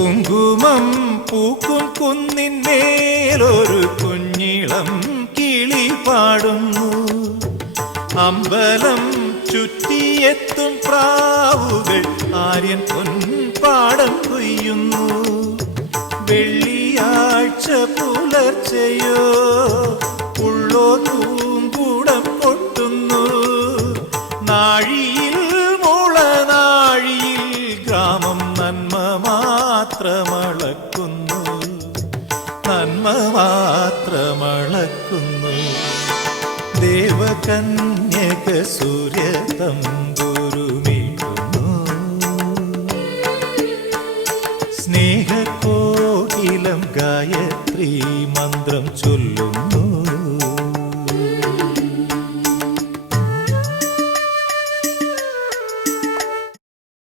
കുങ്കുമം പൂക്കും കുന്നിന്മേലൊരു കുഞ്ഞിളം കിളി പാടുന്നു. അമ്പലം ചുറ്റിയെത്തും പ്രാവുകൾ ആര്യൻ പൊൻപാടം കൊയ്യുന്നു. വെള്ളിയാഴ്ച പുലർച്ചയോ ഉള്ളോ തൂങ്കൂടം കൊട്ടുന്നു. നാഴിയിൽ മുളനാഴിയിൽ ഗ്രാമം നന്മ മാത്രമളക്കുന്നു, നന്മ മാത്രമളക്കുന്നു. ദേവകന്യക സൂര്യ തമ്പുരുമീട്ടുന്നു. സ്നേഹകോകിലം ഗായത്രി മന്ത്രം ചൊല്ലുന്നു.